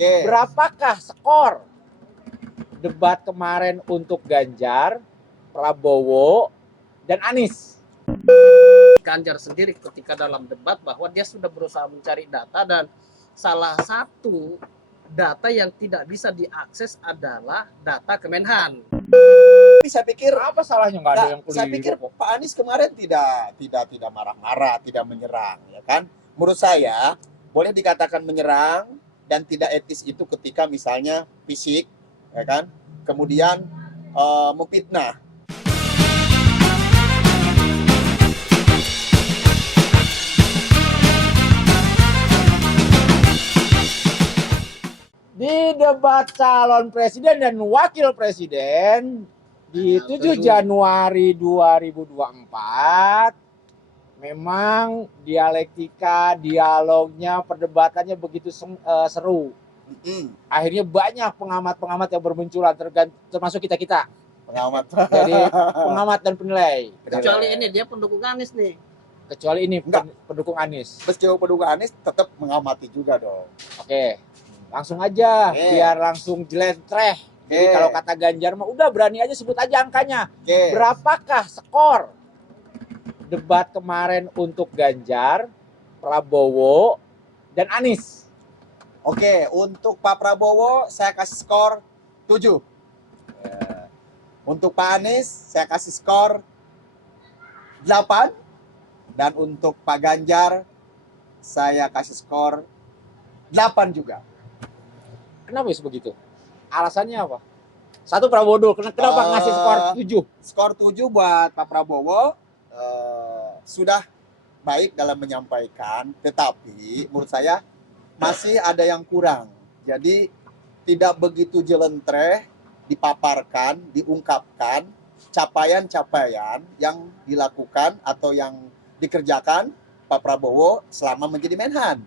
Berapakah skor debat kemarin untuk Ganjar, Prabowo, dan Anies? Ganjar sendiri ketika dalam debat bahwa dia sudah berusaha mencari data, dan salah satu data yang tidak bisa diakses adalah data Kemenhan. Saya pikir apa salahnya, nggak ada yang keliru. Saya pikir Pak Anies kemarin tidak marah-marah, tidak menyerang, ya kan? Menurut saya boleh dikatakan menyerang dan tidak etis itu ketika misalnya fisik, ya kan? Kemudian memfitnah. Di debat calon presiden dan wakil presiden di 7 Januari 2024 memang dialognya, perdebatannya begitu seru. Akhirnya banyak pengamat-pengamat yang bermunculan, termasuk kita-kita. Pengamat. Jadi pengamat dan penilai. Kecuali ini dia pendukung Anies nih. Kecuali ini pendukung Anies. Meskipun pendukung Anies tetap mengamati juga dong. Oke. Langsung aja, biar langsung jelentreh. Jadi kalau kata Ganjar mah udah berani aja sebut aja angkanya. Berapakah skor debat kemarin untuk Ganjar, Prabowo, dan Anies? Oke, untuk Pak Prabowo saya kasih skor 7. Untuk Pak Anies saya kasih skor 8. Dan untuk Pak Ganjar saya kasih skor 8 juga. Kenapa bisa begitu? Alasannya apa? Satu Prabowo dulu, kenapa ngasih skor 7? Skor 7 buat Pak Prabowo sudah baik dalam menyampaikan, tetapi menurut saya masih ada yang kurang. Jadi tidak begitu jelentreh dipaparkan, diungkapkan capaian-capaian yang dilakukan atau yang dikerjakan Pak Prabowo selama menjadi Menhan.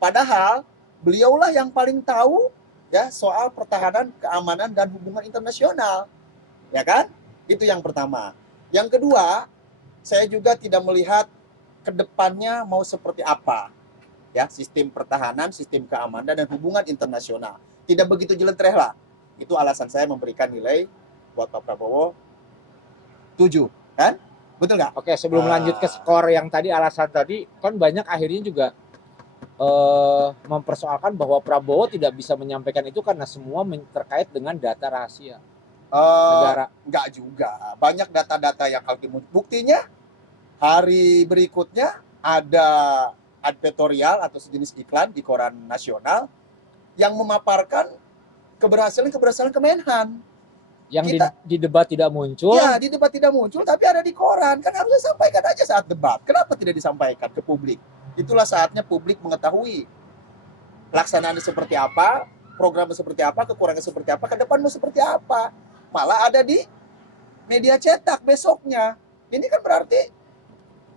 Padahal beliaulah yang paling tahu ya soal pertahanan, keamanan, dan hubungan internasional, ya kan? Itu yang pertama. Yang kedua, saya juga tidak melihat ke depannya mau seperti apa, ya sistem pertahanan, sistem keamanan, dan hubungan internasional. Tidak begitu jelentreh lah. Itu alasan saya memberikan nilai buat Pak Prabowo 7, kan? Betul nggak? Oke, sebelum lanjut ke skor yang tadi, alasan tadi, kan banyak akhirnya juga mempersoalkan bahwa Prabowo tidak bisa menyampaikan itu karena semua terkait dengan data rahasia negara. Enggak juga. Banyak data-data yang harus dimuncul. Buktinya hari berikutnya ada advertorial atau sejenis iklan di koran nasional yang memaparkan keberhasilan Kemenhan. Yang di debat tidak muncul. Ya, di debat tidak muncul, tapi ada di koran. Kan harusnya sampaikan aja saat debat. Kenapa tidak disampaikan ke publik? Itulah saatnya publik mengetahui pelaksanaannya seperti apa, programnya seperti apa, kekurangannya seperti apa, ke depan mau seperti apa. Malah ada di media cetak besoknya. Ini kan berarti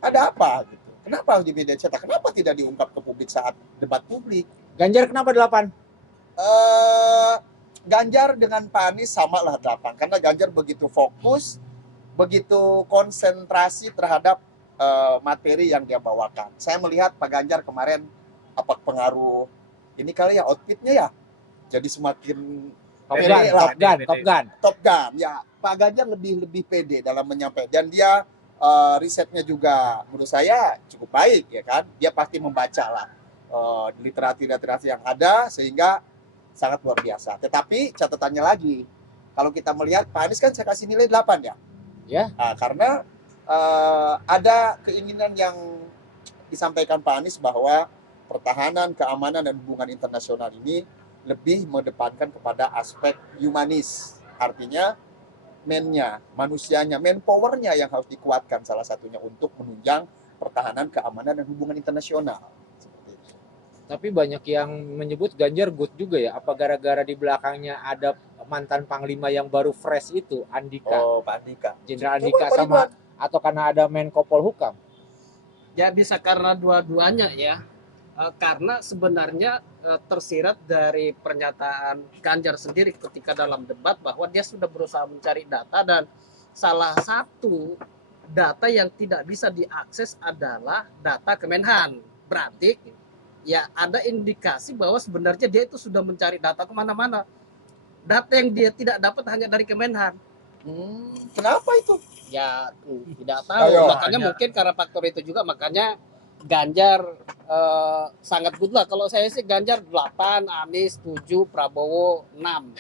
ada apa gitu. Kenapa harus di media cetak? Kenapa tidak diungkap ke publik saat debat publik? Ganjar kenapa 8? Ganjar dengan Pak Anies sama lah 8. Karena Ganjar begitu fokus, begitu konsentrasi terhadap materi yang dia bawakan. Saya melihat Pak Ganjar kemarin apa pengaruh ini kali ya outfitnya ya. Jadi semakin Top Gun. Ya, Pak Ganjar lebih pede dalam menyampaikan, dan dia risetnya juga menurut saya cukup baik, ya kan. Dia pasti membaca lah literasi yang ada sehingga sangat luar biasa. Tetapi catatannya lagi, kalau kita melihat Pak Anies kan saya kasih nilai 8 ya. Ya. Karena ada keinginan yang disampaikan Pak Anies bahwa pertahanan, keamanan, dan hubungan internasional ini lebih mengedepankan kepada aspek humanis. Artinya man-nya, manusianya, manpower-nya yang harus dikuatkan salah satunya untuk menunjang pertahanan, keamanan, dan hubungan internasional. Seperti itu. Tapi banyak yang menyebut Ganjar good juga ya. Apa gara-gara di belakangnya ada mantan panglima yang baru fresh itu, Andika. Oh, Pak Andika. Jenderal Andika sama, atau karena ada Menko Polhukam? Ya bisa karena dua-duanya ya. Karena sebenarnya tersirat dari pernyataan Ganjar sendiri ketika dalam debat bahwa dia sudah berusaha mencari data, dan salah satu data yang tidak bisa diakses adalah data Kemenhan. Berarti ya ada indikasi bahwa sebenarnya dia itu sudah mencari data kemana-mana. Data yang dia tidak dapat hanya dari Kemenhan. Kenapa itu? Ya tidak tahu. Ayo. Makanya mungkin karena faktor itu juga makanya Ganjar sangat good lah. Kalau saya sih Ganjar 8, Anies 7, Prabowo 6.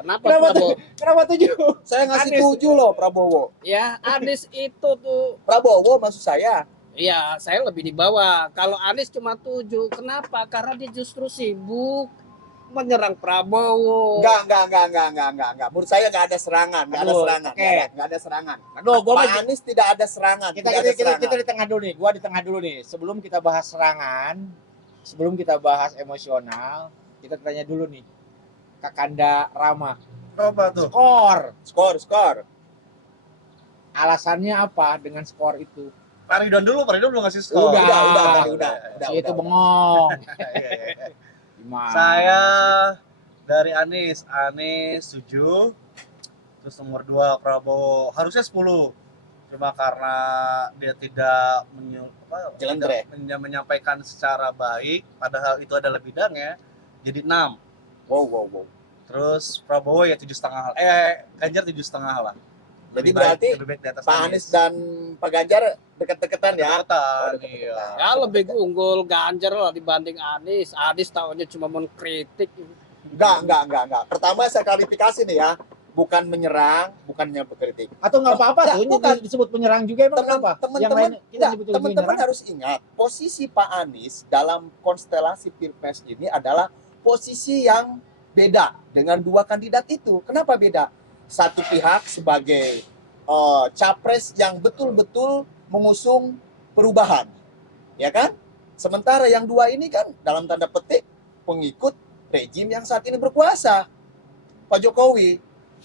Kenapa Prabowo? Kenapa 7? Saya ngasih Anies. 7 loh Prabowo. Ya Anies itu tuh. Prabowo maksud saya. Iya, saya lebih di bawah. Kalau Anies cuma 7. Kenapa? Karena dia justru sibuk menyerang Prabowo. Enggak. Menurut saya enggak ada serangan, enggak ada Aduh, serangan. oke. Enggak ada serangan. Aduh, gua Pak Anies tidak ada serangan. kita di tengah dulu nih. Gua di tengah dulu nih. Sebelum kita bahas serangan, sebelum kita bahas emosional, kita tanya dulu nih. Kakanda Rama. Apa tuh? Skor. Alasannya apa dengan skor itu? Pak Ridwan belum ngasih skor. Udah. Udah. Si itu bengong. Gimana Saya sih? dari Anies 7. Terus nomor 2 Prabowo harusnya 10. Cuma karena dia tidak Jelendreh. menyampaikan secara baik, padahal itu adalah bidangnya, jadi 6. Wow. Terus Prabowo ya 7,5. Ganjar 7,5 lah. Jadi Lebih baik- berarti lebih baik di atas Pak Anies dan Pak Ganjar dekat-dekatan ya. Deketan, Oh, iya. Ya lebih unggul Ganjar lah dibanding Anies. Anies tahunya cuma mengkritik. Enggak. Pertama saya klarifikasi nih ya. Bukan menyerang, bukannya berkritik. Atau nggak apa-apa Enggak, tuh bukan. disebut penyerang juga emang kenapa? Yang lain kita nyebut Teman-teman penyerang. harus ingat, posisi Pak Anies dalam konstelasi Pilpres ini adalah posisi yang beda dengan dua kandidat itu. Kenapa beda? Satu pihak sebagai capres yang betul-betul mengusung perubahan, ya kan? Sementara yang dua ini kan dalam tanda petik pengikut rejim yang saat ini berkuasa. Pak Jokowi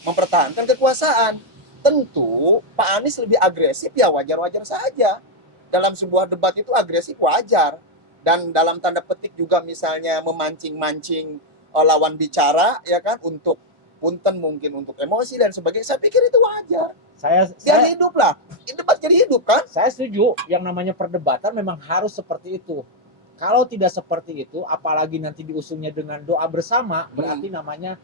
mempertahankan kekuasaan. Tentu Pak Anies lebih agresif ya wajar-wajar saja. Dalam sebuah debat itu agresif wajar. Dan dalam tanda petik juga misalnya memancing-mancing lawan bicara ya kan untuk punten mungkin untuk emosi dan sebagainya. Saya pikir itu wajar. Biar hidup lah. Debat jadi hidup kan? Saya setuju yang namanya perdebatan memang harus seperti itu. Kalau tidak seperti itu, apalagi nanti diusungnya dengan doa bersama, berarti namanya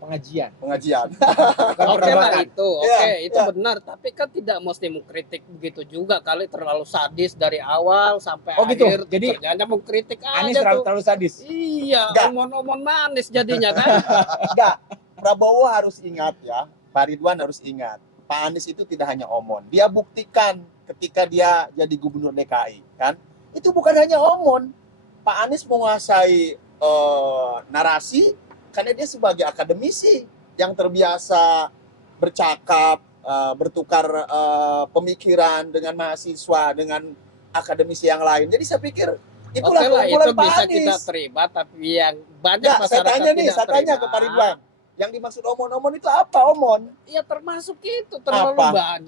pengajian. Pengajian. Bukan Oke lah perdebatan. itu, Iya, itu iya. benar. Tapi kan tidak mesti mengkritik begitu juga kali terlalu sadis dari awal sampai Oh, gitu. akhir. Jadi, Kerjanya mengkritik Anies aja tuh. terlalu sadis. Iya, Enggak. omon-omon manis jadinya kan. Enggak. Prabowo harus ingat ya. Pak Ridwan harus ingat. Pak Anies itu tidak hanya omon. Dia buktikan ketika dia jadi gubernur DKI kan. Itu bukan hanya omon. Pak Anies menguasai narasi karena dia sebagai akademisi yang terbiasa bercakap, bertukar pemikiran dengan mahasiswa, dengan akademisi yang lain. Jadi saya pikir itulah Oke lah, itu keunggulan Pak bisa Anies. kita terima, tapi yang banyak Enggak, saya masyarakat tanya nih, tidak saya tanya terima. ke Pak Ridwan. Yang dimaksud omon-omon itu apa omon? Ya termasuk itu terlalu Apa?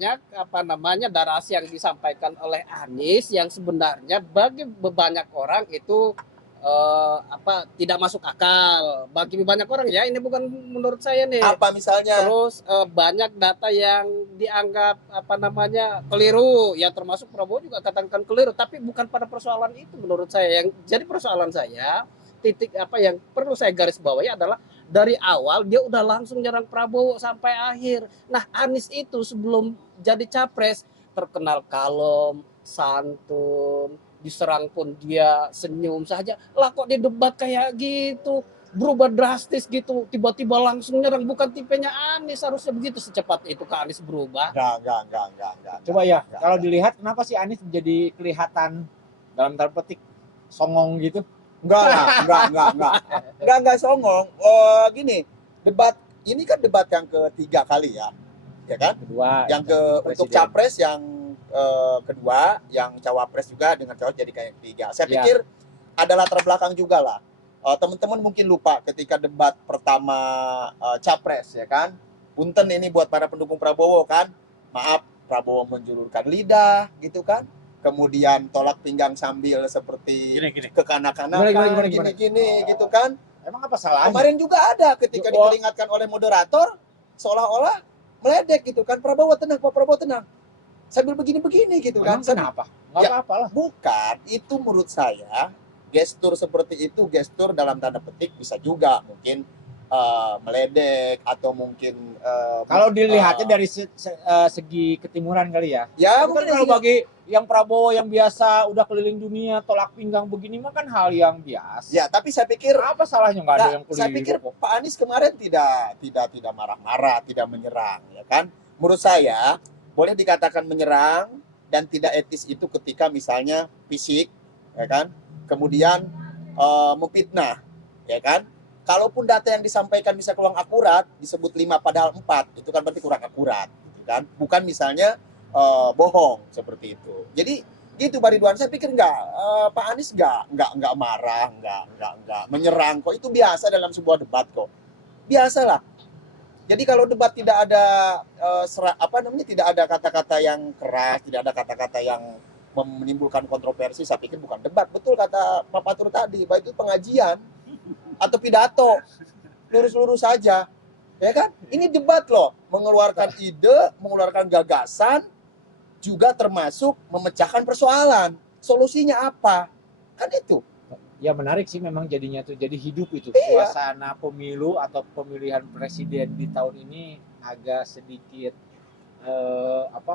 banyak narasi yang disampaikan oleh Anies yang sebenarnya bagi banyak orang itu tidak masuk akal. Bagi banyak orang ya, ini bukan menurut saya nih. Apa misalnya? Terus banyak data yang dianggap keliru, ya termasuk Prabowo juga katakan keliru, tapi bukan pada persoalan itu menurut saya. Yang jadi persoalan saya titik yang perlu saya garis bawahi adalah dari awal dia udah langsung nyerang Prabowo sampai akhir. Nah, Anies itu sebelum jadi capres terkenal kalem, santun, diserang pun dia senyum saja. Lah kok di debat kayak gitu, berubah drastis gitu, tiba-tiba langsung nyerang. Bukan tipenya Anies, harusnya begitu secepat itu ke Anies berubah. Enggak. Coba ya, kalau dilihat kenapa sih Anies menjadi kelihatan dalam tanda petik songong gitu? Enggak songong. Gini, debat ini kan debat yang ketiga kali ya kan? Kedua, Yang untuk presiden. capres yang kedua, yang cawapres juga dengan cawapres jadi kayak ketiga. Saya Ya. pikir ada latar belakang juga lah. Teman-teman mungkin lupa ketika debat pertama capres ya kan. Punten ini buat para pendukung Prabowo kan. Maaf, Prabowo menjulurkan lidah gitu kan. Kemudian tolak pinggang sambil seperti Gini. kekanak-kanakan Gimana? gini gitu kan. Emang apa salahnya? Kemarin juga ada ketika Oh. diperingatkan oleh moderator seolah-olah meledek gitu kan. Prabowo tenang, Pak Prabowo tenang. Sambil begini-begini gitu kan. Emang kenapa? Nggak Ya. apa-apa lah. Bukan, itu menurut saya gestur seperti itu, gestur dalam tanda petik bisa juga mungkin meledek atau mungkin Kalau dilihatnya dari segi ketimuran kali ya. ya Tapi mungkin kan kalau bagi yang Prabowo yang biasa udah keliling dunia tolak pinggang begini mah kan hal yang biasa. ya, tapi saya pikir Apa salahnya nggak ada yang saya keliling pikir kok? Pak Anies kemarin tidak marah-marah, tidak menyerang, ya kan? Menurut saya boleh dikatakan menyerang dan tidak etis itu ketika misalnya fisik, ya kan? Kemudian memfitnah, ya kan? Kalaupun data yang disampaikan bisa kurang akurat, disebut 5 padahal 4, itu kan berarti kurang akurat, gitu kan? Bukan misalnya bohong seperti itu. Jadi gitu Pak Ridwan, saya pikir Pak Anies nggak marah, nggak menyerang kok, itu biasa dalam sebuah debat kok, biasalah. Jadi kalau debat tidak ada tidak ada kata-kata yang keras, tidak ada kata-kata yang menimbulkan kontroversi, saya pikir bukan debat. Betul kata Pak Patur tadi, bahwa itu pengajian atau pidato, lurus-lurus saja, ya kan? Ini debat loh, mengeluarkan ide, mengeluarkan gagasan, juga termasuk memecahkan persoalan. Solusinya apa? Kan itu. Ya menarik sih memang jadinya tuh, jadi hidup itu. Iya. Suasana pemilu atau pemilihan presiden di tahun ini agak sedikit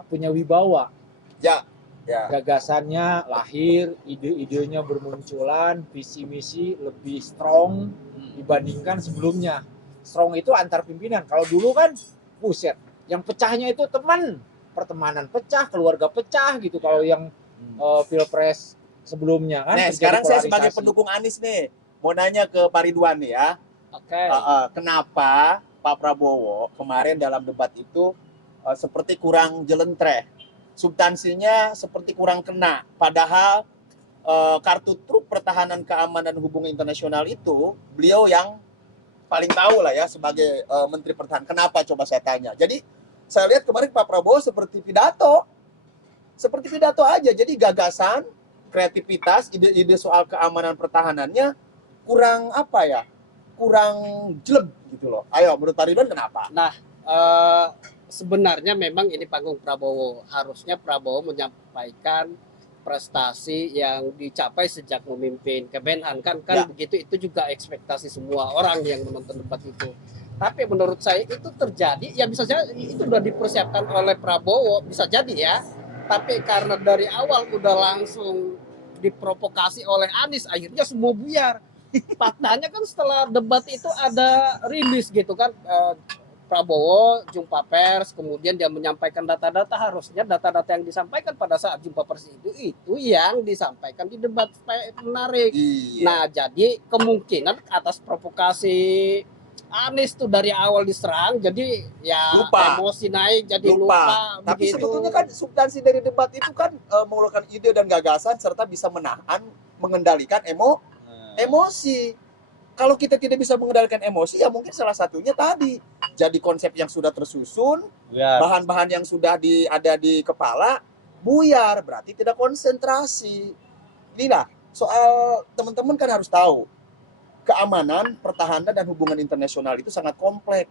punya wibawa. Ya. Gagasannya lahir, ide-idenya bermunculan, visi misi lebih strong dibandingkan sebelumnya. Strong itu antar pimpinan. Kalau dulu kan buset, yang pecahnya itu pertemanan pecah, keluarga pecah gitu. Kalau yang pilpres sebelumnya kan. Nah, sekarang saya sebagai pendukung Anies nih, mau nanya ke Pak Ridwan nih ya. Oke. Kenapa Pak Prabowo kemarin dalam debat itu seperti kurang jelentreh, substansinya seperti kurang kena, padahal kartu truk pertahanan keamanan hubungan internasional itu beliau yang paling tahu lah ya sebagai Menteri Pertahanan. Kenapa coba saya tanya? Jadi saya lihat kemarin Pak Prabowo seperti pidato aja. Jadi gagasan, kreativitas, ide-ide soal keamanan pertahanannya kurang kurang jelek gitu loh. Ayo, menurut Pak Ridwan kenapa? Nah, sebenarnya memang ini panggung Prabowo. Harusnya Prabowo menyampaikan prestasi yang dicapai sejak memimpin Kemenhan kan begitu, itu juga ekspektasi semua orang yang menonton debat itu. Tapi menurut saya itu terjadi, ya bisa saja itu sudah dipersiapkan oleh Prabowo, bisa jadi ya. Tapi karena dari awal udah langsung diprovokasi oleh Anies, akhirnya semua buyar. Faktanya kan setelah debat itu ada rilis gitu kan, Prabowo jumpa pers, kemudian dia menyampaikan data-data, harusnya data-data yang disampaikan pada saat jumpa pers itu yang disampaikan di debat supaya menarik. Iya. Nah, jadi kemungkinan atas provokasi Anies tuh dari awal diserang, jadi ya emosi naik, jadi lupa. Tapi begitu. sebetulnya kan substansi dari debat itu kan mengeluarkan ide dan gagasan serta bisa menahan, mengendalikan emosi. Kalau kita tidak bisa mengendalikan emosi, ya mungkin salah satunya tadi jadi konsep yang sudah tersusun, bahan-bahan yang sudah ada di kepala buyar, berarti tidak konsentrasi. Inilah soal teman-teman kan harus tahu, keamanan, pertahanan dan hubungan internasional itu sangat kompleks.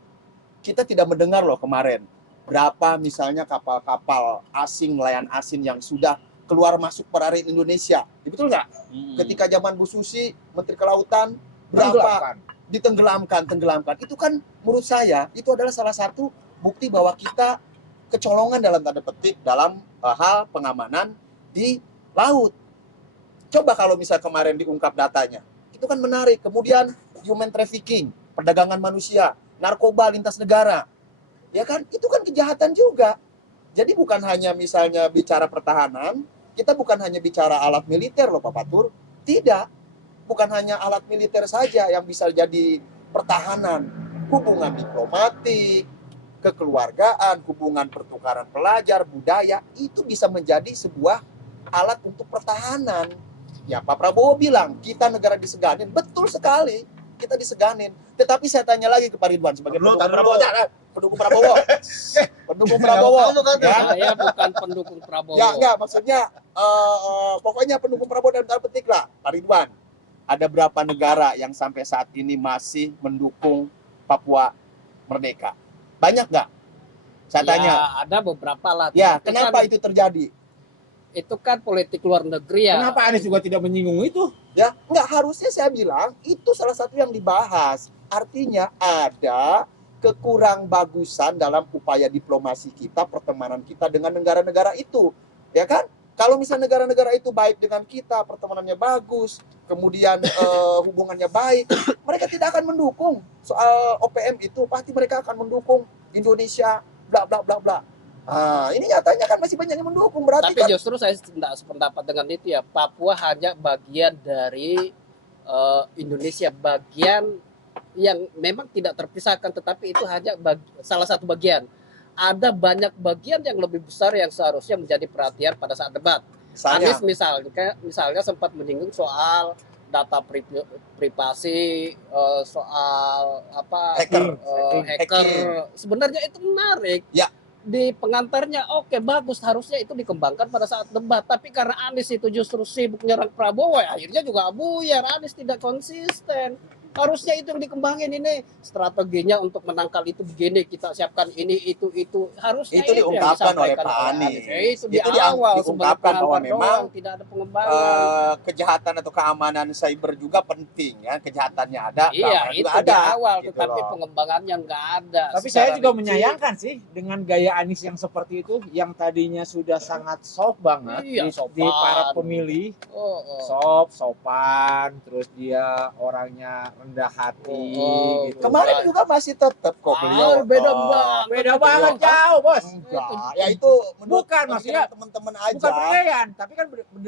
Kita tidak mendengar loh kemarin berapa misalnya kapal-kapal asing, nelayan asing yang sudah keluar masuk perairan Indonesia. Betul nggak? Ketika zaman Bu Susi, Menteri Kelautan, berapa ditenggelamkan. Itu kan menurut saya itu adalah salah satu bukti bahwa kita kecolongan dalam tanda petik dalam hal pengamanan di laut. Coba kalau misal kemarin diungkap datanya, itu kan menarik. Kemudian human trafficking, perdagangan manusia, narkoba lintas negara, ya kan, itu kan kejahatan juga. Jadi bukan hanya misalnya bicara pertahanan, kita bukan hanya bicara alat militer loh Pak Patur, tidak. Bukan hanya alat militer saja yang bisa jadi pertahanan, hubungan diplomatik, kekeluargaan, hubungan pertukaran pelajar, budaya, itu bisa menjadi sebuah alat untuk pertahanan. Ya Pak Prabowo bilang, kita negara diseganin, betul sekali, kita diseganin. Tetapi saya tanya lagi ke Pak Ridwan sebagai pendukung Prabowo. Pendukung Prabowo. Pendukung Prabowo. Ya, saya bukan pendukung Prabowo. Ya enggak, maksudnya pokoknya pendukung Prabowo dan tanda petik lah, Pak Ridwan. Ada berapa negara yang sampai saat ini masih mendukung Papua merdeka? Banyak nggak? Saya tanya. Ada beberapa lah. Ya, kenapa itu terjadi? itu kan politik luar negeri ya. Kenapa Anies juga tidak menyinggung itu? Ya, nggak harusnya saya bilang itu salah satu yang dibahas. Artinya ada kekurang bagusan dalam upaya diplomasi kita, pertemanan kita dengan negara-negara itu. Ya kan? Kalau misalnya negara-negara itu baik dengan kita, pertemanannya bagus, kemudian hubungannya baik, mereka tidak akan mendukung soal OPM itu. Pasti mereka akan mendukung Indonesia, bla bla bla bla. Ah, ini nyatanya kan masih banyak yang mendukung. Berarti Tapi kan justru saya tidak sependapat dengan itu ya. Papua hanya bagian dari Indonesia, bagian yang memang tidak terpisahkan, tetapi itu hanya salah satu bagian. Ada banyak bagian yang lebih besar yang seharusnya menjadi perhatian pada saat debat. misalnya, Anies misalnya sempat menyinggung soal data privasi, soal apa Hacker. hacker. Sebenarnya itu menarik. Ya. Di pengantarnya oke, bagus, harusnya itu dikembangkan pada saat debat, tapi karena Anies itu justru sibuk nyerang Prabowo, ya akhirnya juga buyar. Anies tidak konsisten. Harusnya itu yang dikembangin, ini strateginya untuk menangkal itu begini, kita siapkan ini itu harusnya Itu yang diungkapkan oleh disampaikan Pak Anies. Ya, itu di Itu awal sebagai diungkapkan bahwa pengantar memang doang, tidak ada pengembangan. kejahatan atau keamanan cyber juga penting ya, kejahatannya ada, Iya, keamanan itu juga di ada, awal, gitu tetapi loh. pengembangannya nggak ada. Tapi secara saya juga rinci. menyayangkan sih dengan gaya Anies yang seperti itu, yang tadinya sudah sangat soft banget Iya, di para sopan. pemilih, Oh. sopan, terus dia orangnya rendah hati Oh, gitu. Kemarin juga masih tetap kok beliau. beda Oh, banget. Beda banget jauh, Bos. enggak. Ya itu menurut Bukan, maksudnya teman-teman aja. Bukan penilaian, tapi kan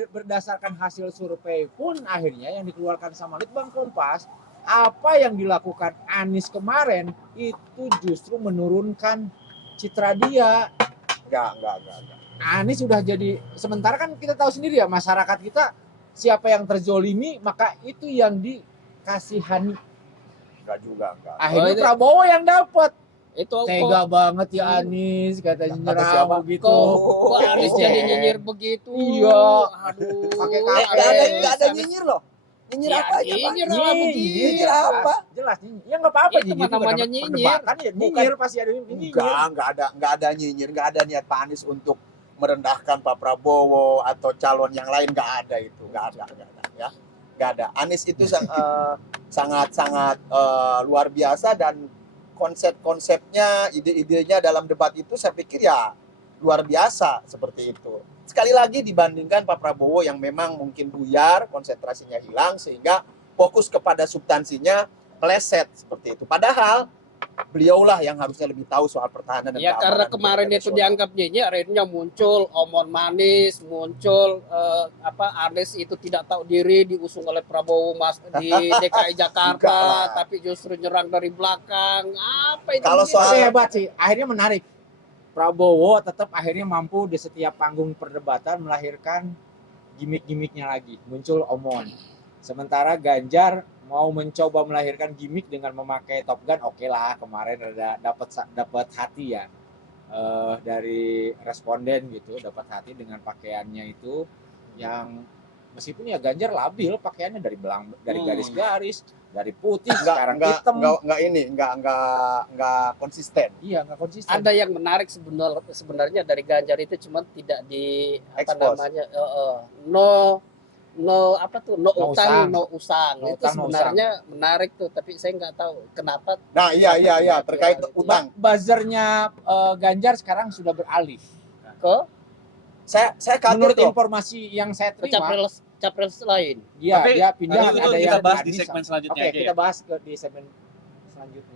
berdasarkan hasil survei pun akhirnya yang dikeluarkan sama Litbang Kompas, apa yang dilakukan Anies kemarin itu justru menurunkan citra dia. Enggak. Anies sudah jadi, sementara kan kita tahu sendiri ya, masyarakat kita siapa yang terzolimi maka itu yang dikasihani. Enggak. Akhirnya itu- Prabowo yang dapat. Itu Tega banget ya Anies, katanya Kata siapa? nyerang gitu. kok Anies Oh. jadi nyinyir begitu. Iya. Aduh. Pakai Enggak kafe. ada nyinyir loh. Nyinyir Ya, apa aja, Pak? nyinyir lah begitu. Nyinyir apa? Jelas nyinyir. Ya nggak apa-apa Itu nyinyir. mah juga namanya dapat nyinyir. perdebatan ya nyinyir pasti ada nyinyir. Enggak ada nyinyir, enggak ada niat Pak Anies untuk merendahkan Pak Prabowo atau calon yang lain, enggak ada itu, enggak ada ya. Enggak ada. Anies itu sangat luar biasa, dan konsep-konsepnya, ide-idenya dalam debat itu saya pikir ya luar biasa seperti itu. Sekali lagi dibandingkan Pak Prabowo yang memang mungkin buyar, konsentrasinya hilang sehingga fokus kepada substansinya meleset seperti itu. Padahal beliaulah yang harusnya lebih tahu soal pertahanan dan Ya keamanan karena di kemarin nasional. itu dianggap nyinyir, akhirnya muncul omon manis, muncul Anies itu tidak tahu diri, diusung oleh Prabowo di DKI Enggak Jakarta, lah. tapi justru nyerang dari belakang. Apa itu? Kalau gitu? soal- Tapi hebat sih, akhirnya menarik. Prabowo tetap akhirnya mampu di setiap panggung perdebatan melahirkan gimmick-gimmicknya lagi, muncul omon. Sementara Ganjar mau mencoba melahirkan gimmick dengan memakai Top Gun, oke lah, kemarin ada dapat hati ya dari responden gitu, dapat hati dengan pakaiannya itu yang meskipun ya Ganjar labil pakaiannya dari garis-garis, dari putih sekarang hitam. Enggak konsisten. Iya, nggak konsisten. Ada yang menarik sebenarnya dari Ganjar itu, cuma tidak di apa Expose. namanya no utang no usang. No Itu utang, no sebenarnya menarik tuh, tapi saya nggak tahu kenapa. Nah, iya terkait utang. Buzzernya Ganjar sekarang sudah beralih. Ke Saya kaget Menurut loh. informasi yang saya terima, capres lain. dia Tapi pindah itu ada kita yang bahas di Anies. segmen selanjutnya Oke, aja kita ya. bahas di segmen selanjutnya.